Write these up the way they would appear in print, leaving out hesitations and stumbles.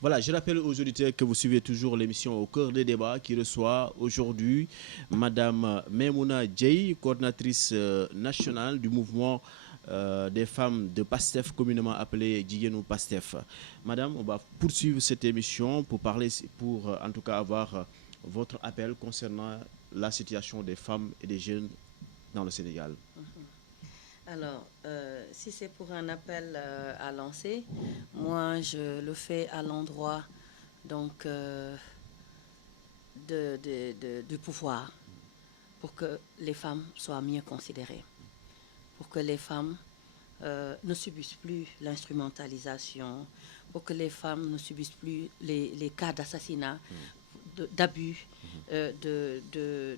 Voilà, je rappelle aux auditeurs que vous suivez toujours l'émission Au cœur des débats qui reçoit aujourd'hui Madame Memouna Djei, coordinatrice nationale du mouvement des femmes de PASTEF, communément appelé Djigénou PASTEF. Madame, on va poursuivre cette émission pour parler, pour en tout cas avoir votre appel concernant la situation des femmes et des jeunes dans le Sénégal. Alors, si c'est pour un appel à lancer, moi je le fais à l'endroit donc du pouvoir pour que les femmes soient mieux considérées, pour que les femmes ne subissent plus l'instrumentalisation, pour que les femmes ne subissent plus les cas d'assassinat, d'abus,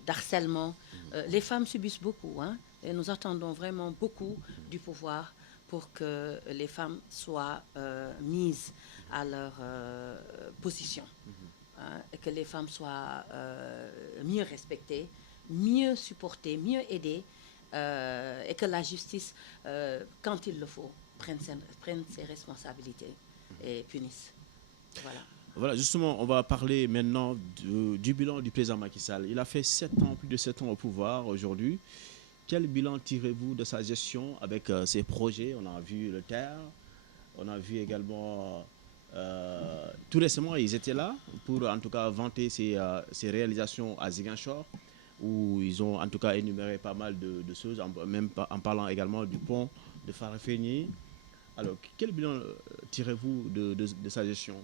d'harcèlement. Les femmes subissent beaucoup, hein, et nous attendons vraiment beaucoup du pouvoir pour que les femmes soient mises à leur position, hein, et que les femmes soient mieux respectées, mieux supportées, mieux aidées, et que la justice, quand il le faut, prenne ses responsabilités et punisse. Voilà. Voilà, justement, on va parler maintenant du bilan du président Macky Sall. Il a fait 7 ans, plus de 7 ans au pouvoir aujourd'hui. Quel bilan tirez-vous de sa gestion avec ses projets? On a vu le terre, on a vu également, tout récemment, ils étaient là pour en tout cas vanter ses réalisations à Ziguinchor, où ils ont en tout cas énuméré pas mal de choses, même en parlant également du pont de Farafenni. Alors, quel bilan tirez-vous de sa gestion?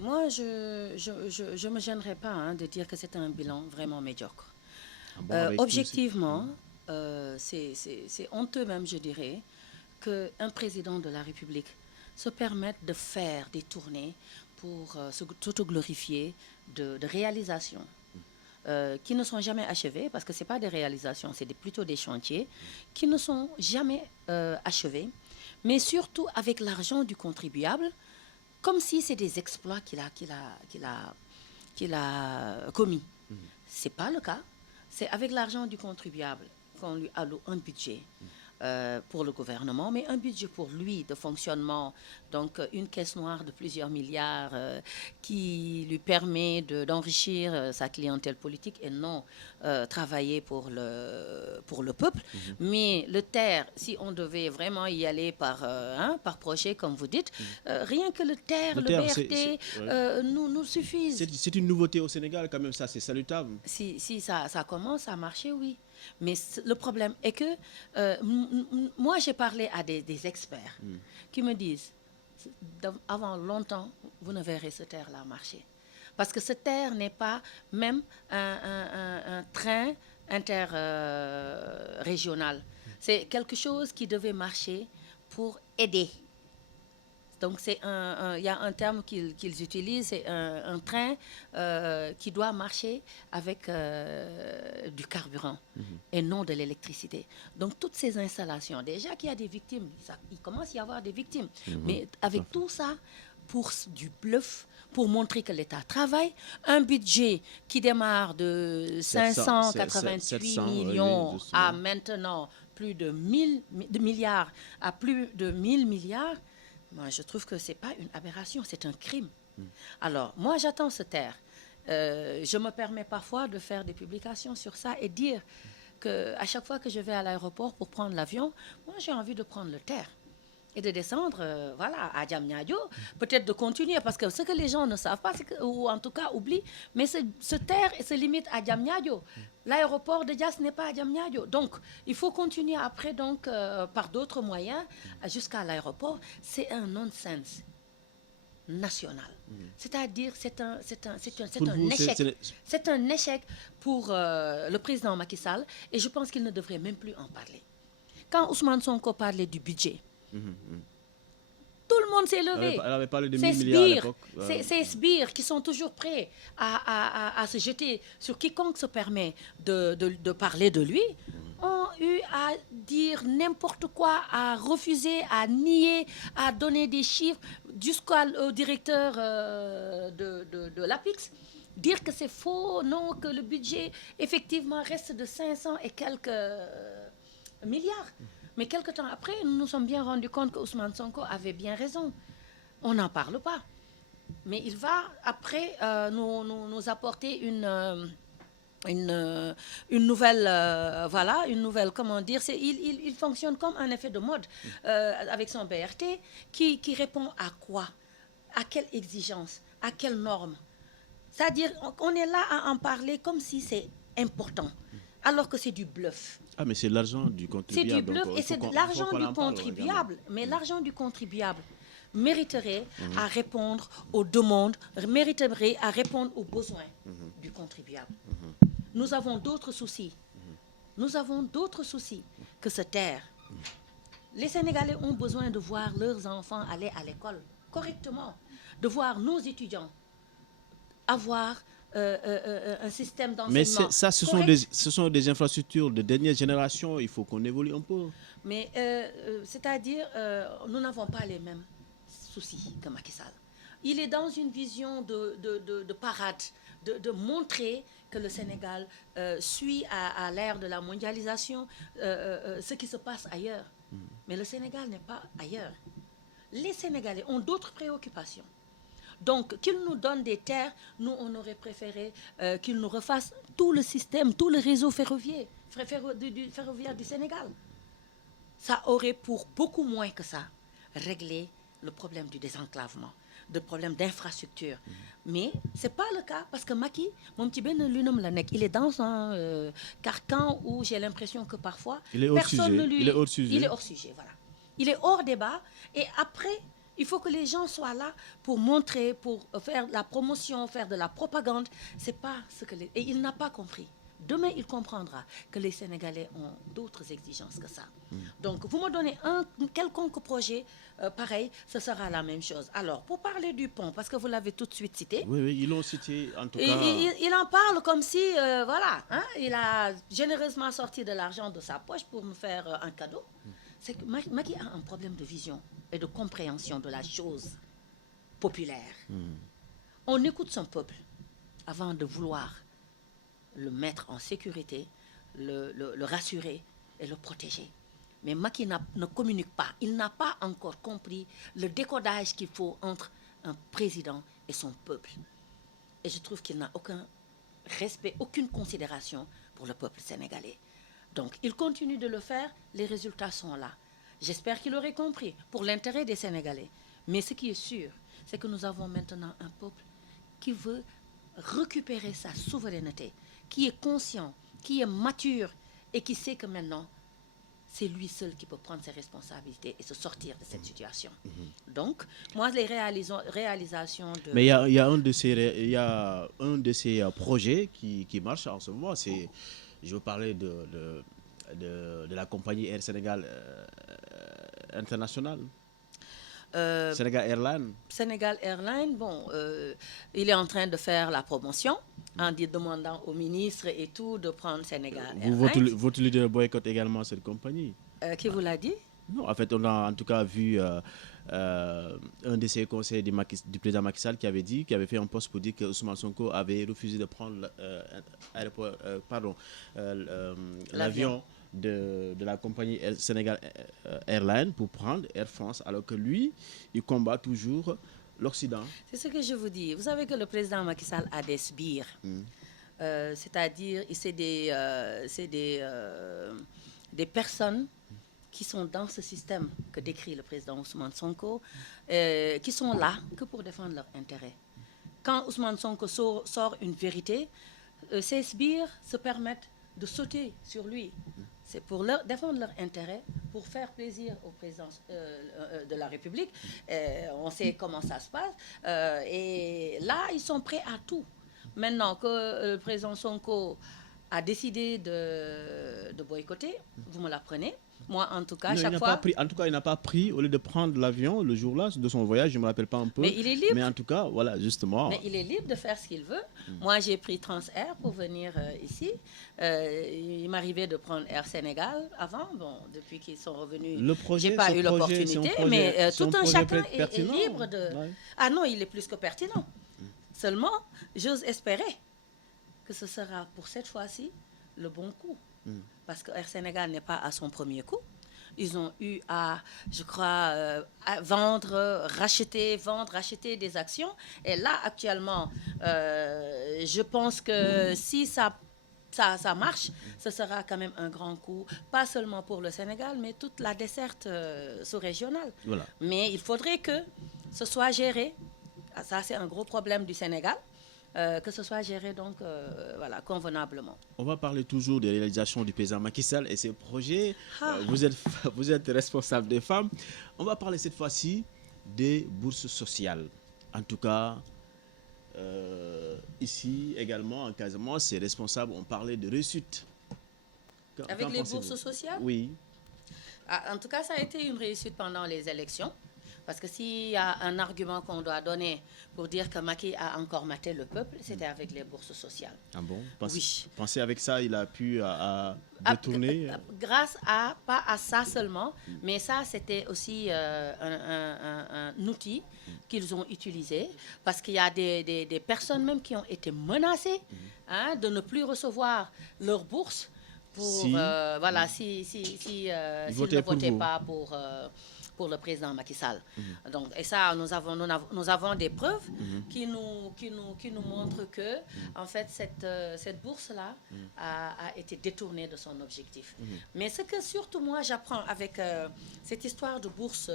Moi, je me gênerais pas, hein, de dire que c'est un bilan vraiment médiocre. Ah bon, avec tout ce... Objectivement, c'est honteux même, je dirais, qu'un président de la République se permette de faire des tournées pour s'auto-glorifier de réalisations qui ne sont jamais achevées, parce que ce n'est pas des réalisations, c'est plutôt des chantiers qui ne sont jamais achevés, mais surtout avec l'argent du contribuable, comme si c'est des exploits qu'il a commis. Ce n'est pas le cas. C'est avec l'argent du contribuable qu'on lui alloue un budget pour le gouvernement, mais un budget pour lui de fonctionnement, donc une caisse noire de plusieurs milliards qui lui permet d'enrichir sa clientèle politique et non travailler pour le peuple. Mais le terre, si on devait vraiment y aller par projet, comme vous dites, rien que le terre, Le le terre, BRT ouais. nous suffisent. C'est une nouveauté au Sénégal, quand même, ça, c'est salutable. Si ça commence à marcher, oui. Mais le problème est que moi, j'ai parlé à des experts qui me disent, avant longtemps, vous ne verrez ce terre-là marcher. Parce que ce terre n'est pas même un train interrégional. C'est quelque chose qui devait marcher pour aider. Donc, il y a un terme qu'ils utilisent, c'est un train qui doit marcher avec du carburant et non de l'électricité. Donc, toutes ces installations, déjà qu'il y a des victimes, il commence à y avoir des victimes, mais avec tout ça, pour du bluff, pour montrer que l'État travaille, un budget qui démarre de 588 700, millions oui, à maintenant plus de 1000 de milliards, à plus de 1000 milliards, moi, je trouve que ce n'est pas une aberration, c'est un crime. Alors, moi, j'attends ce terre. Je me permets parfois de faire des publications sur ça et dire qu'à chaque fois que je vais à l'aéroport pour prendre l'avion, moi, j'ai envie de prendre le terre et de descendre voilà, à Diamniadio, peut-être de continuer, parce que ce que les gens ne savent pas, ou en tout cas oublient, mais ce terre se limite à Diamniadio. L'aéroport de Dias n'est pas à Diamniadio. Donc, il faut continuer après, donc, par d'autres moyens, jusqu'à l'aéroport. C'est un nonsense national. C'est-à-dire, c'est un vous, échec. C'est un échec pour le président Macky Sall, et je pense qu'il ne devrait même plus en parler. Quand Ousmane Sonko parlait du budget, tout le monde s'est levé. Elle avait parlé de 1000 milliards à l'époque. Ces sbires qui sont toujours prêts à se jeter sur quiconque se permet de parler de lui ont eu à dire n'importe quoi, à refuser, à nier, à donner des chiffres jusqu'au directeur de l'APIX. Dire que c'est faux, non, que le budget effectivement reste de 500 et quelques milliards. Mais quelque temps après, nous nous sommes bien rendus compte que Ousmane Sonko avait bien raison. On n'en parle pas. Mais il va après nous apporter une nouvelle, voilà, une nouvelle, comment dire, il fonctionne comme un effet de mode avec son BRT qui répond à quoi? À quelle exigence? À quelle norme? C'est-à-dire, on est là à en parler comme si c'est important, alors que c'est du bluff. Ah, mais c'est l'argent du C'est du contribuable. bluff et c'est de l'argent du contribuable. Mais l'argent du contribuable mériterait à répondre aux demandes, mériterait à répondre aux besoins du contribuable. Nous avons d'autres soucis. Nous avons d'autres soucis que se taire. Les Sénégalais ont besoin de voir leurs enfants aller à l'école correctement, de voir nos étudiants avoir un système Mais d'enseignement ça, ce sont des infrastructures de dernière génération. Il faut qu'on évolue un peu. Mais c'est-à-dire, nous n'avons pas les mêmes soucis que Macky Sall. Il est dans une vision de parade, de montrer que le Sénégal suit à l'ère de la mondialisation ce qui se passe ailleurs. Mais le Sénégal n'est pas ailleurs. Les Sénégalais ont d'autres préoccupations. Donc, qu'ils nous donnent des terres, nous, on aurait préféré qu'ils nous refassent tout le système, tout le réseau ferroviaire du Sénégal. Ça aurait pour beaucoup moins que ça réglé le problème du désenclavement, le problème d'infrastructure. Mais ce n'est pas le cas parce que Macky, mon petit Ben il est dans un carcan où j'ai l'impression que parfois, personne ne lui... Il est hors sujet. Il est hors sujet, voilà. Il est hors débat et après... Il faut que les gens soient là pour montrer, pour faire la promotion, faire de la propagande. C'est pas ce que et il n'a pas compris. Demain, il comprendra que les Sénégalais ont d'autres exigences que ça. Donc, vous me donnez un quelconque projet, pareil, ce sera la même chose. Alors, pour parler du pont, parce que vous l'avez tout de suite cité. Oui, ils l'ont cité, en tout cas. Il en parle comme si, voilà, hein, il a généreusement sorti de l'argent de sa poche pour me faire un cadeau. C'est que Macky a un problème de vision et de compréhension de la chose populaire. On écoute son peuple avant de vouloir le mettre en sécurité, le rassurer et le protéger. Mais Macky ne communique pas. Il n'a pas encore compris le décodage qu'il faut entre un président et son peuple. Et je trouve qu'il n'a aucun respect, aucune considération pour le peuple sénégalais. Donc, il continue de le faire, les résultats sont là. J'espère qu'il aurait compris pour l'intérêt des Sénégalais. Mais ce qui est sûr, c'est que nous avons maintenant un peuple qui veut récupérer sa souveraineté, qui est conscient, qui est mature et qui sait que maintenant, c'est lui seul qui peut prendre ses responsabilités et se sortir de cette situation. Donc, moi, les réalisations de... Mais il y a un de ces projets qui marche en ce moment. Je veux parler de la compagnie Air Sénégal International. Sénégal Airlines. Sénégal Airlines, bon, il est en train de faire la promotion en demandant au ministre et tout de prendre Sénégal Airlines. Votre leader boycotte également cette compagnie. Qui vous l'a dit? Non, en fait, on a en tout cas vu un de ses conseillers du président Macky Sall qui avait fait un post pour dire que Ousmane Sonko avait refusé de prendre l'avion de la compagnie Sénégal Airlines pour prendre Air France, alors que lui, il combat toujours l'Occident. C'est ce que je vous dis. Vous savez que le président Macky Sall a des sbires. C'est-à-dire, c'est des personnes qui sont dans ce système que décrit le président Ousmane Sonko, qui sont là que pour défendre leurs intérêts. Quand Ousmane Sonko sort une vérité, ces sbires se permettent de sauter sur lui. C'est pour défendre leurs intérêts, pour faire plaisir au président de la République. On sait comment ça se passe. Et là, ils sont prêts à tout. Maintenant que le président Sonko a décidé de boycotter, vous me l'apprenez. Moi, en tout cas, chaque fois... En tout cas, il n'a pas pris, au lieu de prendre l'avion le jour-là de son voyage, je ne me rappelle pas un peu. Mais il est libre. Mais en tout cas, voilà, justement. Mais il est libre de faire ce qu'il veut. Moi, j'ai pris Transair pour venir ici. Il m'arrivait de prendre Air Sénégal avant. Bon, depuis qu'ils sont revenus, je n'ai pas eu l'opportunité. Mais tout un chacun est libre de... Ouais. Ah non, il est plus que pertinent. Seulement, j'ose espérer que ce sera pour cette fois-ci le bon coup. Parce que Air Sénégal n'est pas à son premier coup. ils ont eu à, je crois, à vendre, racheter des actions. Et là, actuellement, je pense que si ça marche, ce sera quand même un grand coup, pas seulement pour le Sénégal, mais toute la desserte sous-régionale. Voilà. Mais il faudrait que ce soit géré. Ça, c'est un gros problème du Sénégal. Que ce soit géré donc voilà, convenablement. On va parler toujours des réalisations du président Macky Sall et ses projets. Ah. Vous êtes responsable des femmes. On va parler cette fois-ci des bourses sociales. En tout cas, ici également en Casamance, ces responsables ont parlé de réussite. Avec les bourses sociales? Oui. En tout cas, ça a été une réussite pendant les élections. Parce que s'il y a un argument qu'on doit donner pour dire que Macky a encore maté le peuple, c'était avec les bourses sociales. Ah bon? Oui. Pensez avec ça, il a pu détourner. Grâce à, pas à ça seulement, mais ça, c'était aussi un outil qu'ils ont utilisé. Parce qu'il y a des personnes même qui ont été menacées de ne plus recevoir leur bourse pour, voilà, s'ils ne votaient pas pour le président Macky Sall. Donc, et ça, nous avons des preuves qui nous montrent que, en fait, cette bourse-là a été détournée de son objectif. Mais ce que surtout moi j'apprends avec cette histoire de bourse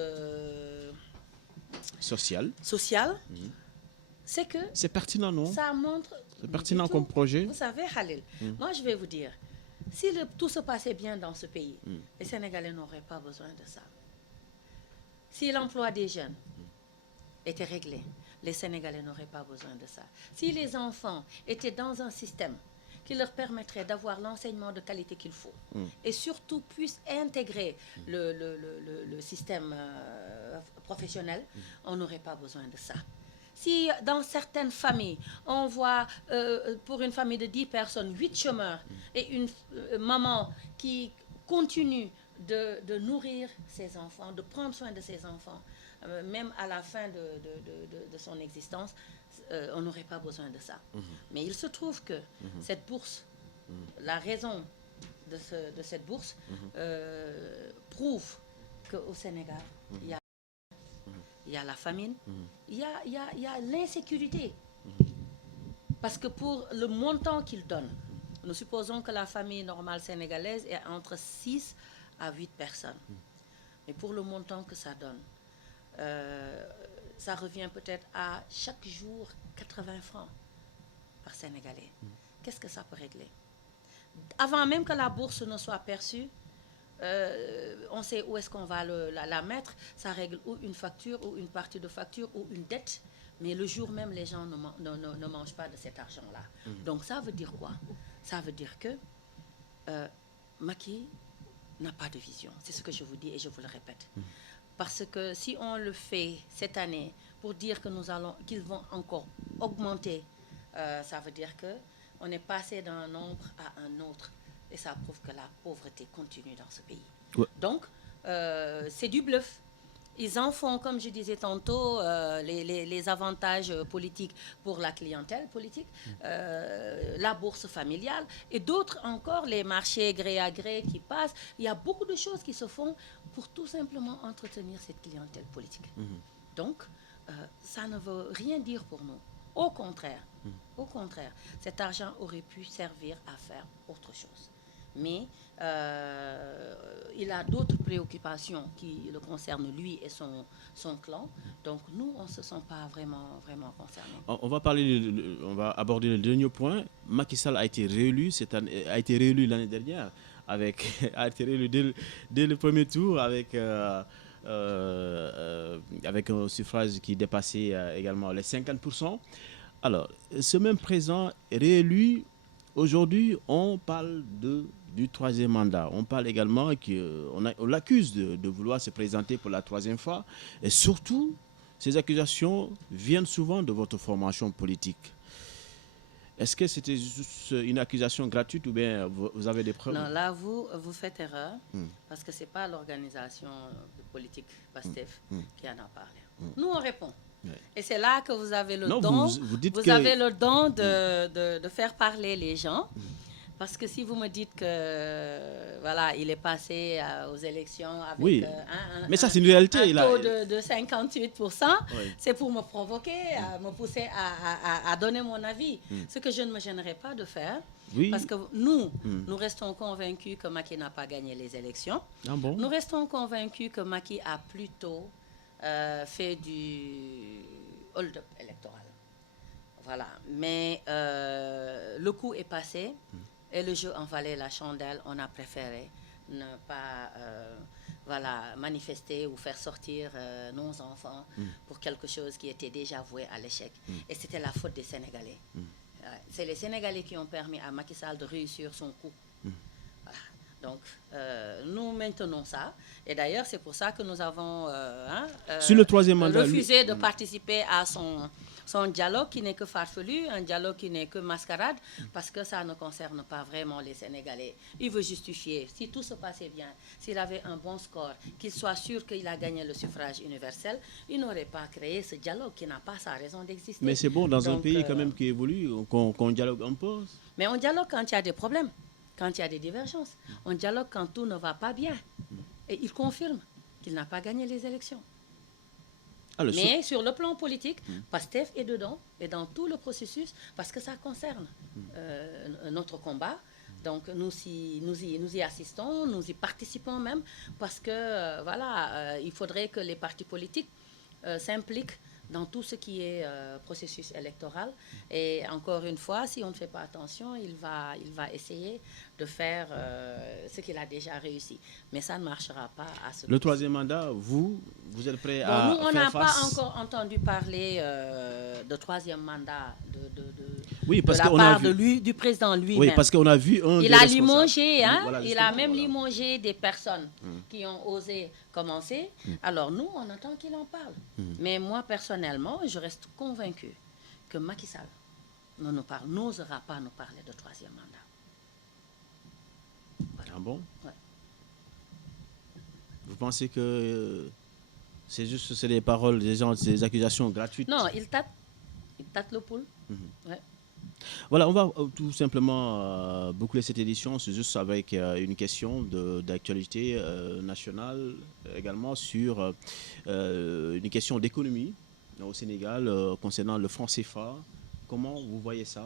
sociale, c'est que c'est pertinent, non? Ça montre. C'est pertinent comme projet. Vous savez, Khalil, moi je vais vous dire, si tout se passait bien dans ce pays, les Sénégalais n'auraient pas besoin de ça. Si l'emploi des jeunes était réglé, les Sénégalais n'auraient pas besoin de ça. Si les enfants étaient dans un système qui leur permettrait d'avoir l'enseignement de qualité qu'il faut et surtout puissent intégrer le système professionnel, on n'aurait pas besoin de ça. Si dans certaines familles, on voit pour une famille de 10 personnes, 8 chômeurs et une maman qui continue de nourrir ses enfants, de prendre soin de ses enfants, même à la fin de son existence, on n'aurait pas besoin de ça. Mais il se trouve que cette bourse, la raison de cette bourse, prouve qu'au Sénégal, il y a la famine, il y a l'insécurité. Parce que pour le montant qu'il donne, nous supposons que la famille normale sénégalaise est entre 6 à 8 personnes. Mais pour le montant que ça donne, ça revient peut-être à chaque jour 80 francs par Sénégalais. Qu'est-ce que ça peut régler? Avant même que la bourse ne soit perçue, on sait où est-ce qu'on va la mettre. Ça règle ou une facture, ou une partie de facture, ou une dette. Mais le jour même, les gens ne mangent pas de cet argent-là. Donc ça veut dire quoi? Ça veut dire que Macky n'a pas de vision. C'est ce que je vous dis et je vous le répète. Parce que si on le fait cette année pour dire que qu'ils vont encore augmenter, ça veut dire qu'on est passé d'un nombre à un autre. Et ça prouve que la pauvreté continue dans ce pays. Ouais. Donc, c'est du bluff. Ils en font, comme je disais tantôt, les avantages politiques pour la clientèle politique, la bourse familiale et d'autres encore, les marchés gré à gré qui passent. Il y a beaucoup de choses qui se font pour tout simplement entretenir cette clientèle politique. Donc, ça ne veut rien dire pour nous. Au contraire, cet argent aurait pu servir à faire autre chose. Mais il a d'autres préoccupations qui le concernent lui et son clan. Donc nous, on ne se sent pas vraiment concernés. On va aborder le dernier point. Macky Sall a été réélu l'année dernière, a été réélu dès le premier tour avec un suffrage qui dépassait également les 50%. Alors, ce même président réélu, aujourd'hui, on parle du troisième mandat. On parle également qu'on l'accuse de vouloir se présenter pour la troisième fois. Et surtout, ces accusations viennent souvent de votre formation politique. Est-ce que c'était juste une accusation gratuite ou bien vous avez des preuves? Non, là, vous faites erreur parce que ce n'est pas l'organisation politique PASTEF qui en a parlé. Nous, on répond. Et c'est là que vous avez le don. Vous avez le don de faire parler les gens. Parce que si vous me dites que voilà, il est passé aux élections avec Oui, mais ça c'est une réalité. un taux de 58%, Oui. c'est pour me provoquer, me pousser à donner mon avis. Ce que je ne me gênerais pas de faire. Oui. Parce que nous restons convaincus que Macky n'a pas gagné les élections. Ah bon? Nous restons convaincus que Macky a plutôt fait du hold-up électoral. Voilà. Mais le coup est passé et le jeu en valait la chandelle. On a préféré ne pas manifester ou faire sortir nos enfants pour quelque chose qui était déjà voué à l'échec. Et c'était la faute des Sénégalais. C'est les Sénégalais qui ont permis à Macky Sall de réussir son coup. Voilà. Donc, nous maintenons ça. Et d'ailleurs, c'est pour ça que nous avons sur le troisième mandat, refusé de participer à son dialogue qui n'est que farfelu, un dialogue qui n'est que mascarade, parce que ça ne concerne pas vraiment les Sénégalais. Il veut justifier. Si tout se passait bien, s'il avait un bon score, qu'il soit sûr qu'il a gagné le suffrage universel, il n'aurait pas créé ce dialogue qui n'a pas sa raison d'exister. Mais c'est bon, dans un pays quand même qui évolue, qu'on dialogue un peu. Mais on dialogue quand il y a des problèmes, quand il y a des divergences. On dialogue quand tout ne va pas bien. Et il confirme qu'il n'a pas gagné les élections. Alors, mais sur le plan politique, Pastef est dedans et dans tout le processus parce que ça concerne notre combat. Donc nous y assistons, nous y participons même parce que il faudrait que les partis politiques s'impliquent dans tout ce qui est processus électoral. Et encore une fois, si on ne fait pas attention, il va essayer de faire ce qu'il a déjà réussi. Mais ça ne marchera pas à ce Le troisième mandat, vous êtes prêt à faire face? Nous, on n'a pas encore entendu parler de troisième mandat oui, parce de la part du président lui-même. Oui, parce qu'on a vu il a limogé, il a même limogé des personnes qui ont osé commencer. Alors nous, on attend qu'il en parle. Mais moi, personnellement, je reste convaincu que Macky Sall n'osera pas nous parler de troisième mandat. Voilà. Ah bon? Ouais. Vous pensez que c'est des paroles, des accusations gratuites? Non, il tâte le pouls. Ouais. Voilà, on va tout simplement boucler cette édition. C'est juste avec une question d'actualité nationale, également sur une question d'économie au Sénégal concernant le franc CFA. Comment vous voyez ça?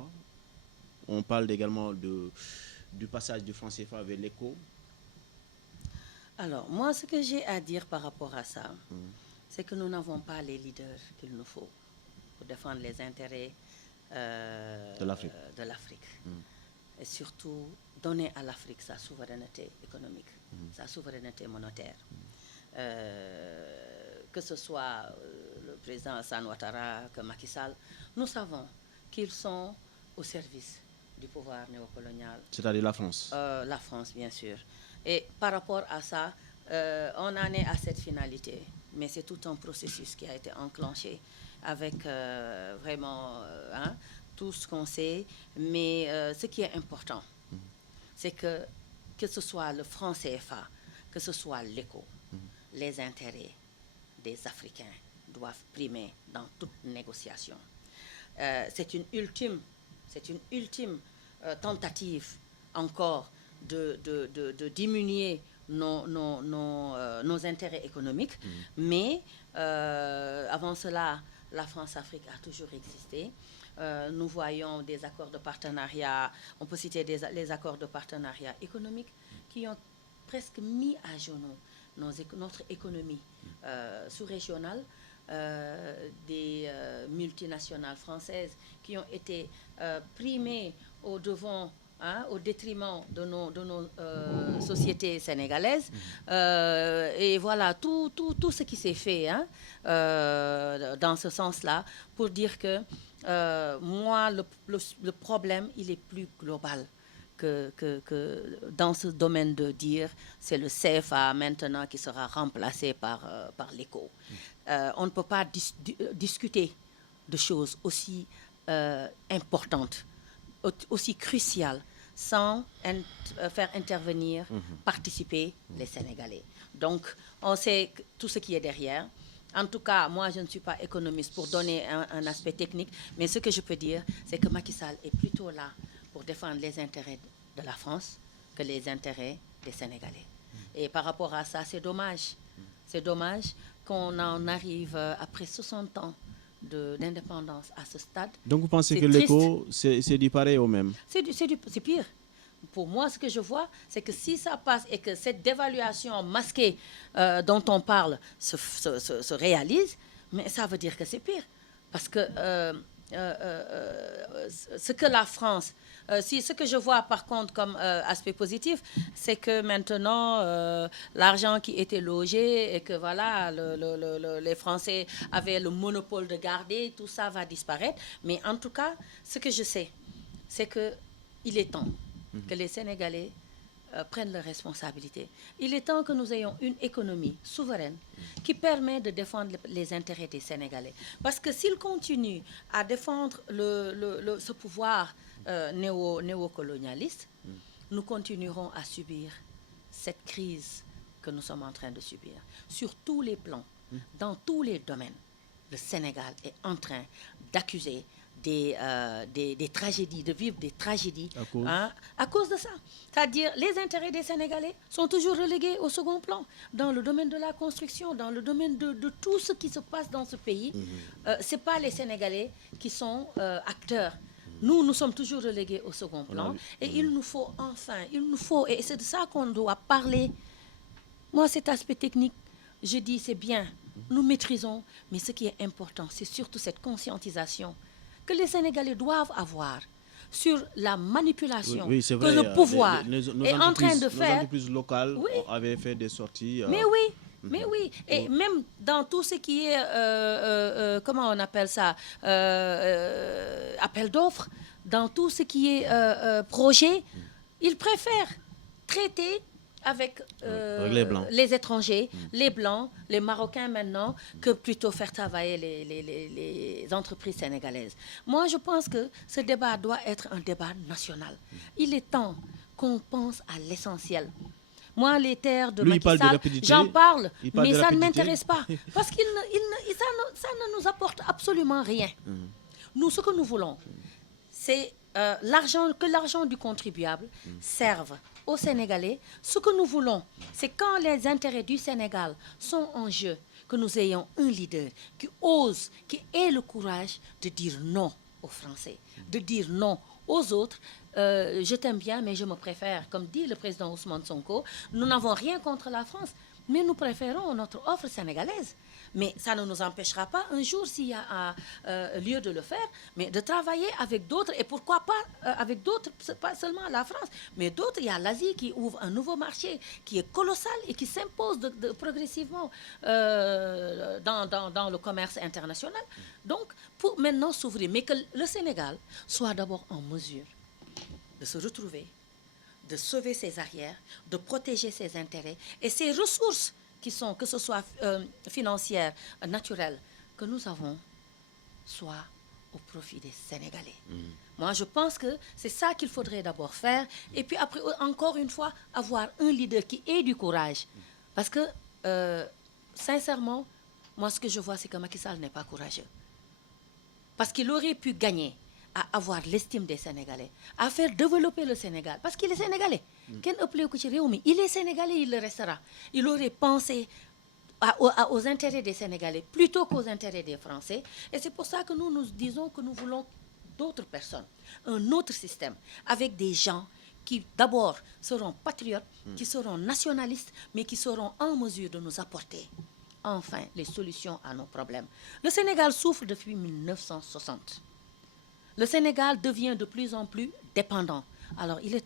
On parle également du passage du franc CFA vers l'éco. Alors, moi, ce que j'ai à dire par rapport à ça, c'est que nous n'avons pas les leaders qu'il nous faut pour défendre les intérêts de l'Afrique. Et surtout, donner à l'Afrique sa souveraineté économique, sa souveraineté monétaire. Que ce soit le président Hassan Ouattara, que Macky Sall, nous savons qu'ils sont au service du pouvoir néocolonial. C'est-à-dire la France? La France, bien sûr. Et par rapport à ça, on en est à cette finalité. Mais c'est tout un processus qui a été enclenché avec vraiment tout ce qu'on sait. Mais ce qui est important, c'est que ce soit le franc CFA, que ce soit l'éco, les intérêts des Africains doivent primer dans toute négociation. C'est une ultime tentative encore de diminuer nos intérêts économiques. Mais avant cela, la France-Afrique a toujours existé. Nous voyons des accords de partenariat, on peut citer les accords de partenariat économique qui ont presque mis à genoux notre économie sous-régionale, des multinationales françaises qui ont été primées au détriment de nos sociétés sénégalaises. Et voilà, tout ce qui s'est fait dans ce sens-là pour dire que moi, le problème, il est plus global que dans ce domaine de dire c'est le CFA maintenant qui sera remplacé par l'éco. On ne peut pas discuter de choses aussi importantes, aussi cruciales, sans faire intervenir, participer les Sénégalais. Donc, on sait tout ce qui est derrière. En tout cas, moi, je ne suis pas économiste pour donner un aspect technique, mais ce que je peux dire, c'est que Macky Sall est plutôt là pour défendre les intérêts de la France que les intérêts des Sénégalais. Et par rapport à ça, c'est dommage. C'est dommage qu'on en arrive après 60 ans d'indépendance à ce stade. Donc vous pensez C'est que triste. l'écho, c'est du pareil au même? C'est pire. Pour moi, ce que je vois, c'est que si ça passe et que cette dévaluation masquée dont on parle se réalise, mais ça veut dire que c'est pire. Parce que ce que la France, ce que je vois par contre comme aspect positif, c'est que maintenant, l'argent qui était logé et que voilà, les Français avaient le monopole de garder, tout ça va disparaître. Mais en tout cas, ce que je sais, c'est qu'il est temps que les Sénégalais prennent leurs responsabilités. Il est temps que nous ayons une économie souveraine qui permet de défendre les intérêts des Sénégalais. Parce que s'ils continuent à défendre ce pouvoir néocolonialiste, nous continuerons à subir cette crise que nous sommes en train de subir. Sur tous les plans, dans tous les domaines, le Sénégal est en train d'accuser des tragédies, de vivre des tragédies à cause de ça. C'est-à-dire, les intérêts des Sénégalais sont toujours relégués au second plan. Dans le domaine de la construction, dans le domaine de tout ce qui se passe dans ce pays, ce n'est pas les Sénégalais qui sont acteurs. Nous sommes toujours relégués au second plan. Et il nous faut et c'est de ça qu'on doit parler. Moi, cet aspect technique, je dis, c'est bien, nous maîtrisons, mais ce qui est important, c'est surtout cette conscientisation que les Sénégalais doivent avoir sur la manipulation c'est vrai, que le pouvoir est en train de nos faire. entreprises locales avaient fait des sorties. Mais oui. Et même dans tout ce qui est, comment on appelle ça, appel d'offres, dans tout ce qui est projet, ils préfèrent traiter avec les étrangers, les Blancs, les Marocains maintenant, que plutôt faire travailler les entreprises sénégalaises. Moi, je pense que ce débat doit être un débat national. Il est temps qu'on pense à l'essentiel. Moi, les terres de Macky Sall, j'en parle, mais ça ne m'intéresse pas. Parce que ça ne nous apporte absolument rien. Nous, ce que nous voulons, c'est que l'argent du contribuable serve aux Sénégalais. Ce que nous voulons, c'est quand les intérêts du Sénégal sont en jeu, que nous ayons un leader qui ose, qui ait le courage de dire non aux Français, de dire non aux autres. Je t'aime bien, mais je me préfère. Comme dit le président Ousmane Sonko, nous n'avons rien contre la France, mais nous préférons notre offre sénégalaise. Mais ça ne nous empêchera pas, un jour, s'il y a lieu de le faire, mais de travailler avec d'autres, et pourquoi pas avec d'autres, pas seulement la France, mais d'autres. Il y a l'Asie qui ouvre un nouveau marché qui est colossal et qui s'impose progressivement dans le commerce international. Donc, pour maintenant s'ouvrir, mais que le Sénégal soit d'abord en mesure de se retrouver, de sauver ses arrières, de protéger ses intérêts et ses ressources qui sont, que ce soit financières, naturelles, que nous avons, soit au profit des Sénégalais. Moi, je pense que c'est ça qu'il faudrait d'abord faire. Et puis après, encore une fois, avoir un leader qui ait du courage. Parce que, sincèrement, moi, ce que je vois, c'est que Macky Sall n'est pas courageux. Parce qu'il aurait pu gagner à avoir l'estime des Sénégalais, à faire développer le Sénégal. Parce qu'il est Sénégalais. Il est Sénégalais, il le restera. Il aurait pensé aux intérêts des Sénégalais plutôt qu'aux intérêts des Français. Et c'est pour ça que nous disons que nous voulons d'autres personnes, un autre système, avec des gens qui d'abord seront patriotes, qui seront nationalistes, mais qui seront en mesure de nous apporter enfin les solutions à nos problèmes. Le Sénégal souffre depuis 1960. Le Sénégal devient de plus en plus dépendant. Alors il est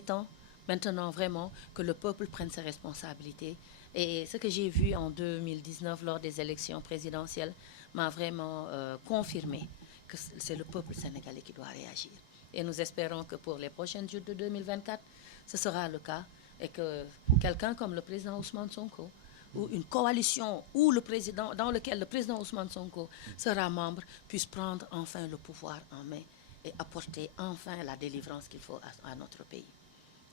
temps maintenant vraiment que le peuple prenne ses responsabilités. Et ce que j'ai vu en 2019 lors des élections présidentielles m'a vraiment confirmé que c'est le peuple sénégalais qui doit réagir. Et nous espérons que pour les prochaines joutes de 2024, ce sera le cas et que quelqu'un comme le président Ousmane Sonko ou une coalition dans laquelle le président Ousmane Sonko sera membre puisse prendre enfin le pouvoir en main et apporter enfin la délivrance qu'il faut à notre pays.